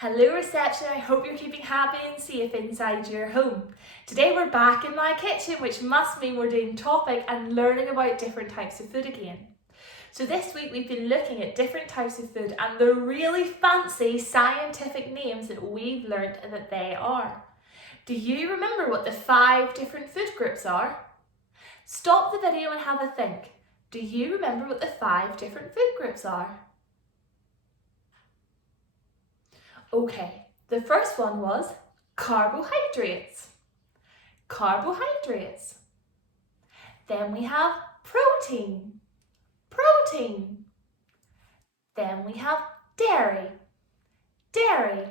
Hello reception, I hope you're keeping happy and safe inside your home. Today we're back in my kitchen, which must mean we're doing topic and learning about different types of food again. So this week we've been looking at different types of food and the really fancy scientific names that we've learnt that they are. Do you remember what the 5 different food groups are? Stop the video and have a think. Do you remember what the 5 different food groups are? Okay, the first one was carbohydrates. Carbohydrates. Then we have protein. Protein. Then we have dairy. Dairy.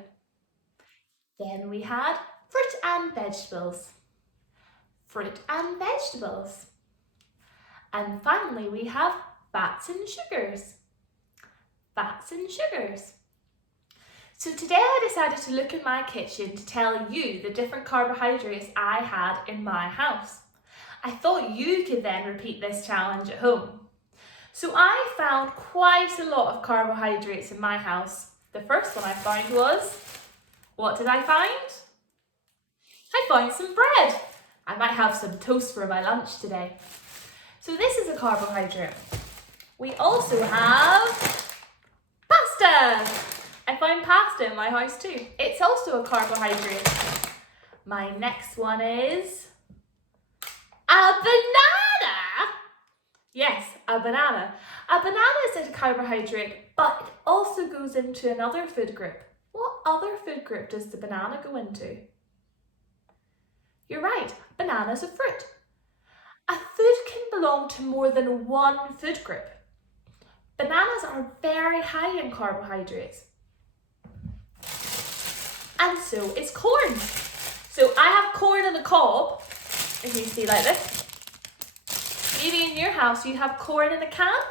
Then we had fruit and vegetables. Fruit and vegetables. And finally we have fats and sugars. Fats and sugars. So today I decided to look in my kitchen to tell you the different carbohydrates I had in my house. I thought you could then repeat this challenge at home. So I found quite a lot of carbohydrates in my house. The first one I found was, what did I find? I found some bread. I might have some toast for my lunch today. So this is a carbohydrate. We also have pasta. I found pasta in my house too. It's also a carbohydrate. My next one is a banana. Yes, a banana. A banana is a carbohydrate, but it also goes into another food group. What other food group does the banana go into? You're right, banana is a fruit. A food can belong to more than one food group. Bananas are very high in carbohydrates. And so is corn. So I have corn on the cob, if you see like this. Maybe in your house you have corn in a can,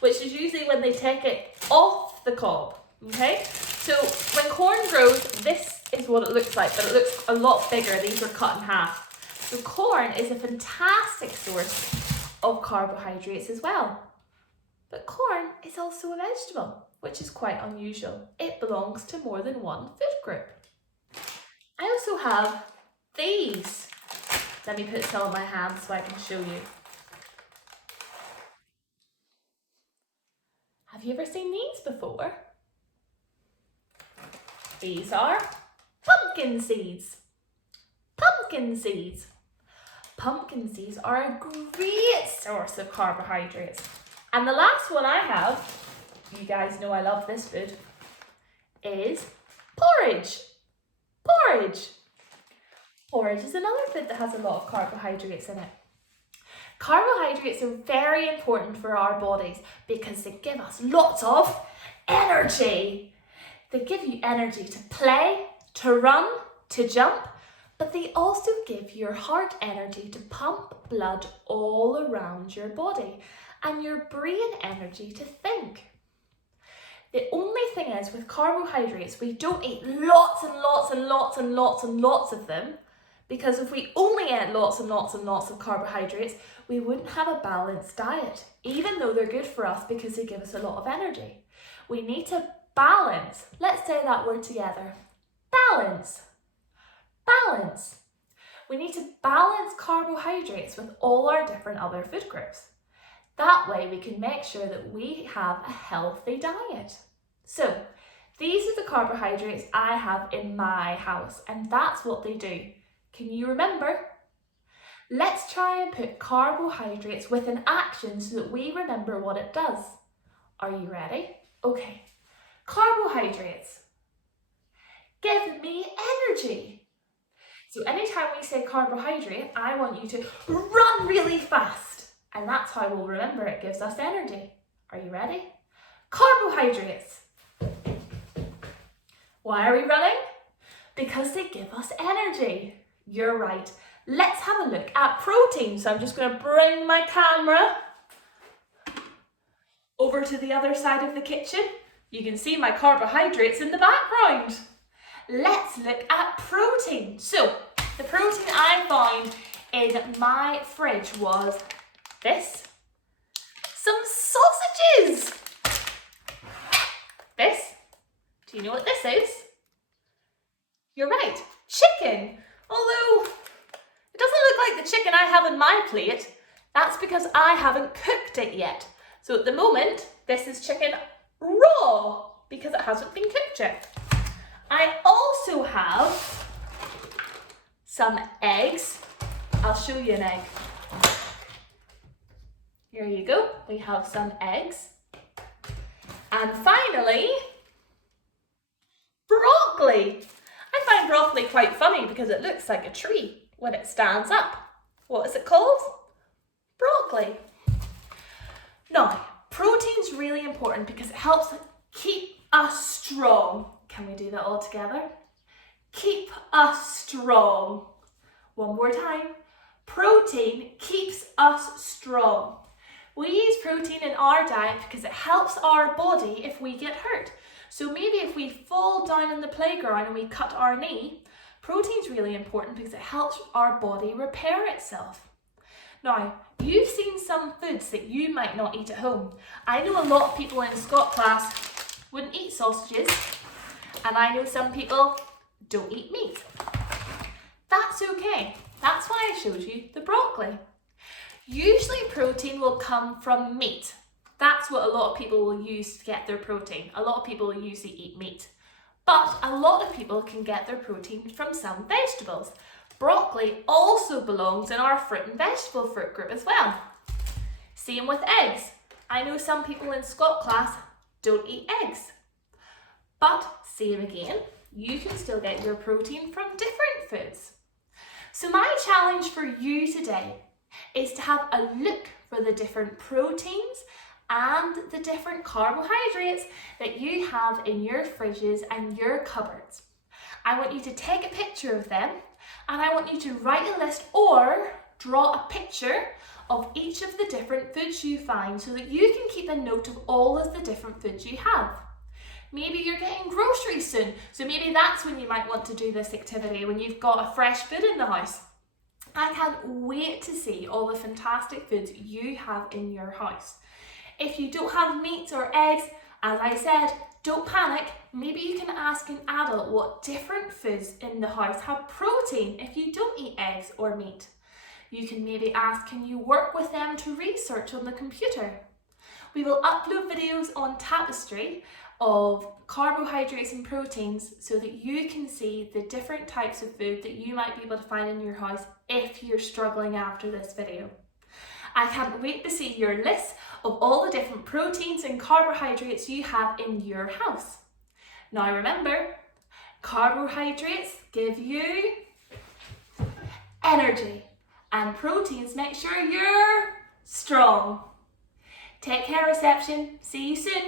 which is usually when they take it off the cob, okay? So when corn grows, this is what it looks like, but it looks a lot bigger. These were cut in half. So corn is a fantastic source of carbohydrates as well. But corn is also a vegetable, which is quite unusual. It belongs to more than one food group. I also have these. Let me put some on my hands so I can show you. Have you ever seen these before? These are pumpkin seeds. Pumpkin seeds. Pumpkin seeds are a great source of carbohydrates. And the last one I have, you guys know I love this food, is porridge. Porridge. Porridge is another food that has a lot of carbohydrates in it. Carbohydrates are very important for our bodies because they give us lots of energy. They give you energy to play, to run, to jump, but they also give your heart energy to pump blood all around your body and your brain energy to think. The only thing is with carbohydrates, we don't eat lots and lots and lots and lots and lots of them, because if we only ate lots and lots and lots of carbohydrates, we wouldn't have a balanced diet, even though they're good for us because they give us a lot of energy. We need to balance. Let's say that word together. Balance. Balance. We need to balance carbohydrates with all our different other food groups. That way we can make sure that we have a healthy diet. So these are the carbohydrates I have in my house, and that's what they do. Can you remember? Let's try and put carbohydrates with an action so that we remember what it does. Are you ready? Okay. Carbohydrates. Give me energy. So anytime we say carbohydrate, I want you to run really fast. And that's how we'll remember it gives us energy. Are you ready? Carbohydrates. Why are we running? Because they give us energy. You're right. Let's have a look at protein. So I'm just going to bring my camera over to the other side of the kitchen. You can see my carbohydrates in the background. Let's look at protein. So the protein I found in my fridge was this, some sausages. This, do you know what this is? You're right, chicken. Although it doesn't look like the chicken I have on my plate. That's because I haven't cooked it yet. So at the moment, this is chicken raw because it hasn't been cooked yet. I also have some eggs. I'll show you an egg. Here you go. We have some eggs. And finally, broccoli. I find broccoli quite funny because it looks like a tree when it stands up. What is it called? Broccoli. Now, protein's really important because it helps keep us strong. Can we do that all together? Keep us strong. One more time. Protein keeps us strong. We use protein in our diet because it helps our body if we get hurt. So maybe if we fall down in the playground and we cut our knee, protein's really important because it helps our body repair itself. Now, you've seen some foods that you might not eat at home. I know a lot of people in Scott class wouldn't eat sausages, and I know some people don't eat meat. That's okay. That's why I showed you the broccoli. Usually protein will come from meat. That's what a lot of people will use to get their protein. A lot of people will usually eat meat. But a lot of people can get their protein from some vegetables. Broccoli also belongs in our fruit and vegetable fruit group as well. Same with eggs. I know some people in Scott class don't eat eggs. But same again, you can still get your protein from different foods. So my challenge for you today is to have a look for the different proteins and the different carbohydrates that you have in your fridges and your cupboards. I want you to take a picture of them and I want you to write a list or draw a picture of each of the different foods you find so that you can keep a note of all of the different foods you have. Maybe you're getting groceries soon, so maybe that's when you might want to do this activity, when you've got a fresh food in the house. I can't wait to see all the fantastic foods you have in your house. If you don't have meat or eggs, as I said, don't panic. Maybe you can ask an adult what different foods in the house have protein if you don't eat eggs or meat. You can maybe ask, can you work with them to research on the computer? We will upload videos on Tapestry of carbohydrates and proteins so that you can see the different types of food that you might be able to find in your house if you're struggling after this video. I can't wait to see your list of all the different proteins and carbohydrates you have in your house. Now remember, carbohydrates give you energy and proteins make sure you're strong. Take care, reception. See you soon.